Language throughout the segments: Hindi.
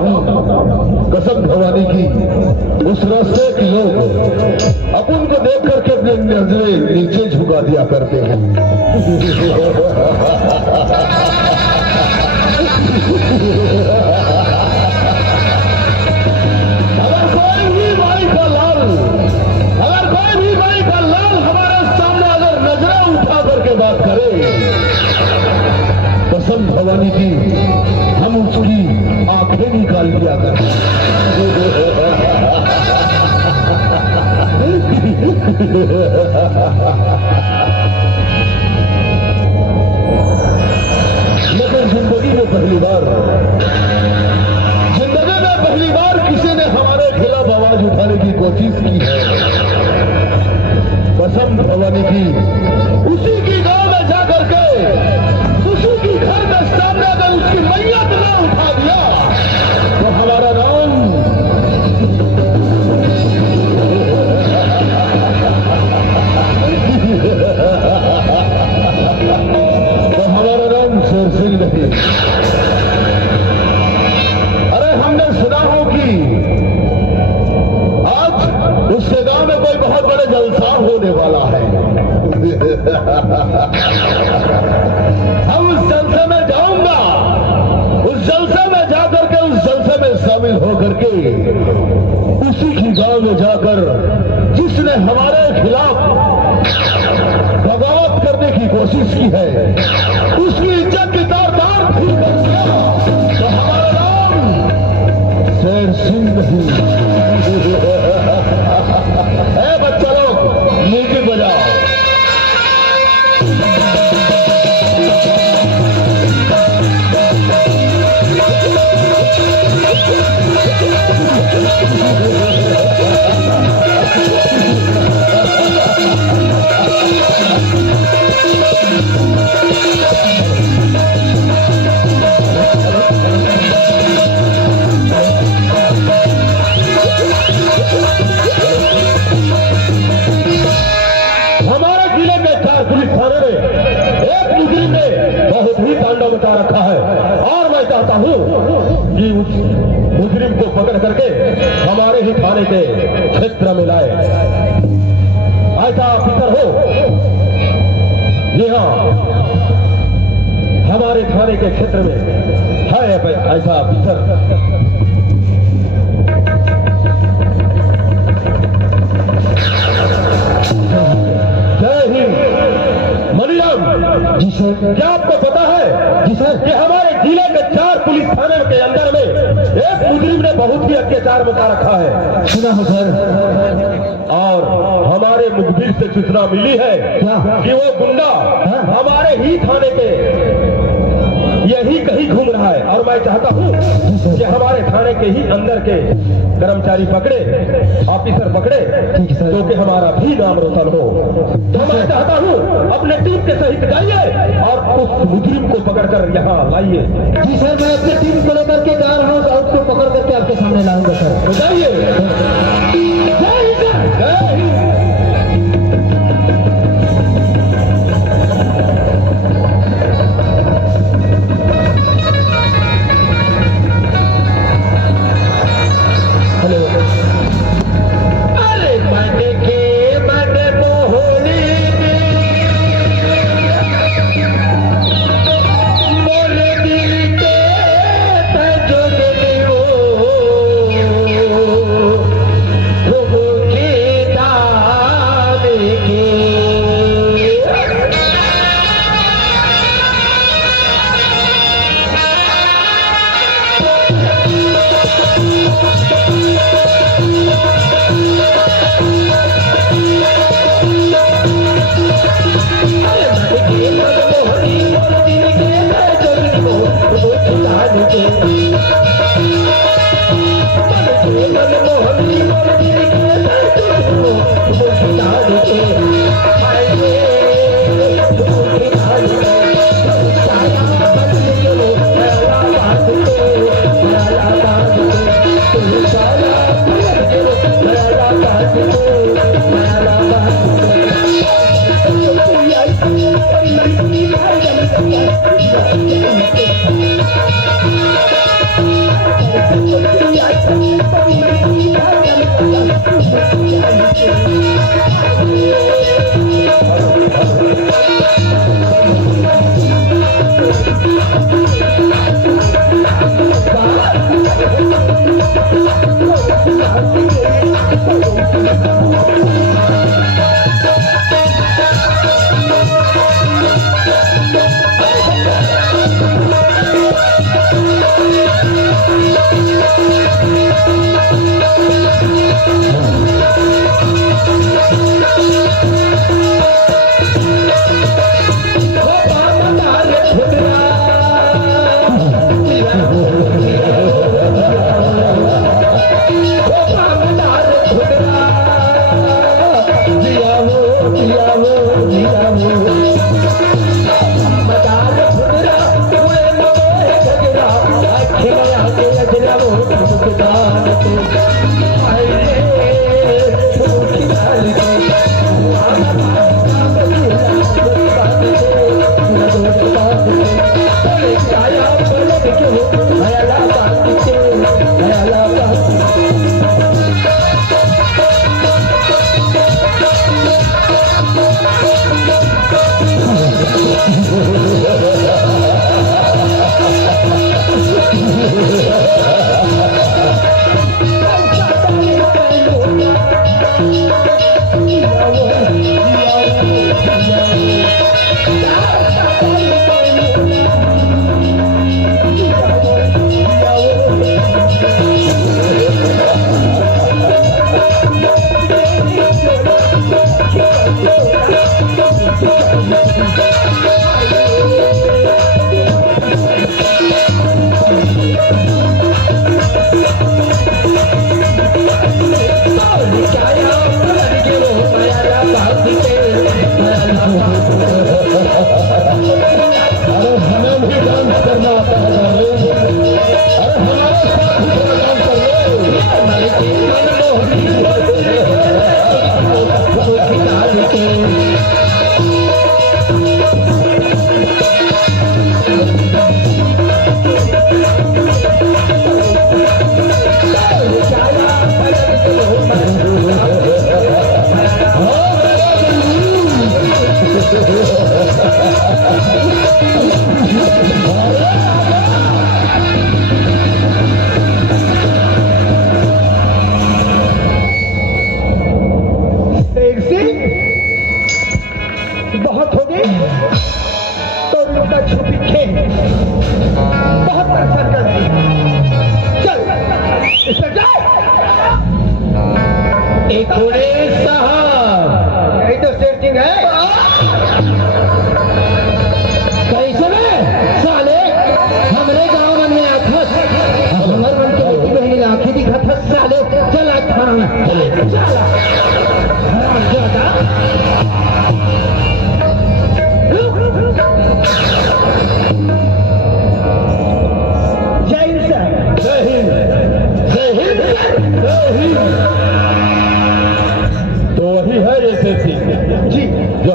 हूँ कसम भवानी की, उस रास्ते के लोग अपन को देख करके अपने नजरें नीचे झुका दिया करते हैं। अगर कोई भी भाई का लाल, अगर कोई भी भाई का लाल हमारे सामने अगर नजरें उठा करके बात करे, कसम भवानी की हम उसकी आंखें निकाल दिया करते हैं। लेकिन जिंदगी में पहली बार किसी ने हमारे खिलाफ आवाज उठाने की कोशिश की है। कसम भवानी की, उसी की गांव में जाकर के, उसी की घर में सामने अगर उसकी मैयत ना उठा दिया तो हमारा नाम शेर सिंह नहीं। अरे हमने सुना हो कि आज उसके गांव में कोई बहुत बड़े जलसा होने वाला है। हम उस जलसे में जाऊंगा, उस जलसे में जाकर के, उस जलसे में शामिल होकर के उसी की गांव में जाकर जिसने हमारे खिलाफ बगावत करने की कोशिश की है, उसकी इज्जत की तार ठीक कर दिया तो हमारा नाम शेर सिंह नहीं। बच्चा लोग म्यूजिक बजाओ। बता रखा है और मैं चाहता हूं कि उस मुजरिम को पकड़ करके हमारे ही थाने के क्षेत्र में लाए। ऐसा ऑफिसर हो, जी हाँ, हमारे थाने के क्षेत्र में है ऐसा ऑफिसर। जय हिंद। मरियम जी सर, क्या आपको पता है जी सर कि हमारे जिले के 4 पुलिस थाने के अंदर में एक मुजरिम ने बहुत ही अत्याचार मचा रखा है? सुना हो सर। और हमारे मुखबिर से सूचना मिली है कि वो गुंडा हमारे ही थाने के यही कहीं घूम रहा है और मैं चाहता हूँ कि हमारे थाने के ही अंदर के कर्मचारी पकड़े, ऑफिसर पकड़े, तो कि हमारा भी नाम रोशन हो। तो मैं चाहता हूँ अपने टीम के सहित जाइए और उस मुजरिम को पकड़कर यहाँ लाइए। जी सर, मैं अपनी टीम को लेकर के जा रहा हूँ और उसको पकड़ करके आपके सामने लाऊंगा सर। तो जाइए। जय हिंद। जय हिंद। Oh,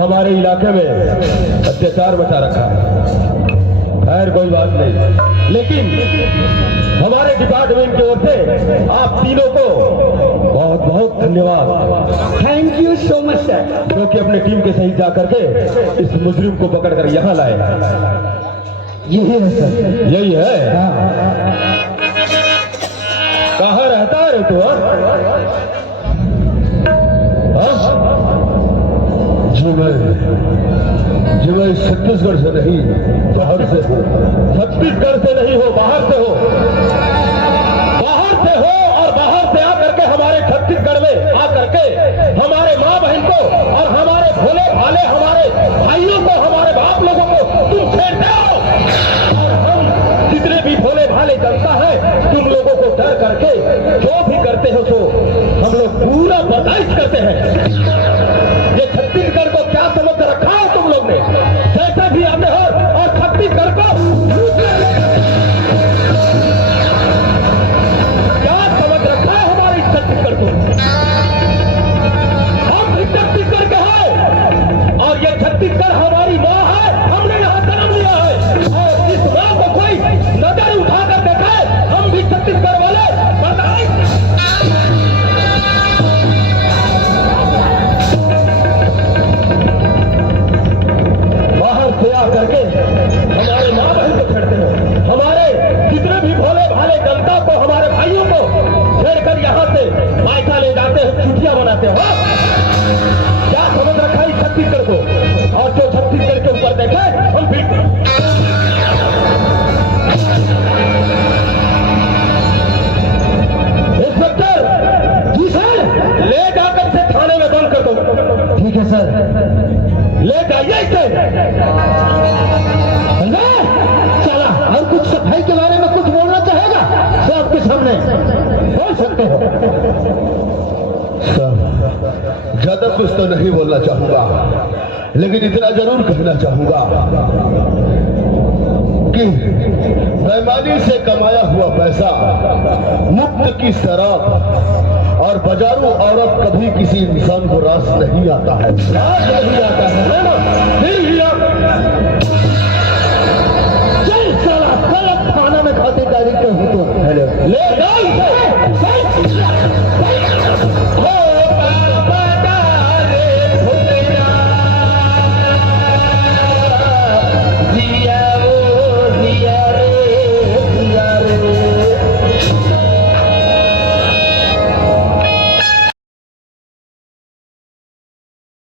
हमारे इलाके में अत्याचार मचा रखा है। खैर कोई बात नहीं, लेकिन हमारे डिपार्टमेंट की ओर से आप तीनों को बहुत बहुत धन्यवाद। Thank you so much sir. जो कि अपने टीम के सहित जाकर के इस मुजरिम को पकड़कर यहाँ लाए। यही है सर, यही है। कहाँ रहता है तू? जी मैं छत्तीसगढ़ से नहीं, बाहर से हूँ। छत्तीसगढ़ से नहीं हो, बाहर से हो। बाहर से हो और बाहर से आकर के हमारे छत्तीसगढ़ में आकर के हमारे माँ बहन को और हमारे भोले भाले हमारे भाइयों को, हमारे बाप लोगों को तुम छेड़ते हो। और हम जितने भी भोले भाले जनता है, तुम लोगों को डर करके जो भी करते हो तो हम लोग पूरा बर्दाश्त करते हैं। ये छत्तीसगढ़ को क्या समझ रखा है तुम लोग ने? जैसे भी आते हो और छत्तीसगढ़ को क्या समझ रखा है हमारे छत्तीसगढ़ को? हम भी छत्तीसगढ़ के हैं और ये छत्तीसगढ़ हमारी माँ है। हमने यहाँ जन्म लिया है और इस माँ को कोई नजर उठाकर देखा है, हम भी छत्तीसगढ़ वाले चाहते हो? क्या समझ रखा है छत्तीसगढ़ को? और जो छत्तीसगढ़ के ऊपर देखे हम बिल्कुल इंस्पेक्टर जी सर। ले जाकर से थाने में बंद कर दो। ठीक है सर। ले जाइए इसे। चला, और कुछ सफाई के बारे में कुछ बोलना चाहेगा तो आपके सामने बोल सकते हो। सर, ज्यादा कुछ तो नहीं बोलना चाहूंगा, लेकिन इतना जरूर कहना चाहूंगा कि बेईमानी से कमाया हुआ पैसा, मुफ्त की शराब और बाजारू औरत कभी किसी इंसान को रास नहीं आता है। राज नहीं आता है ना? फिर भी आप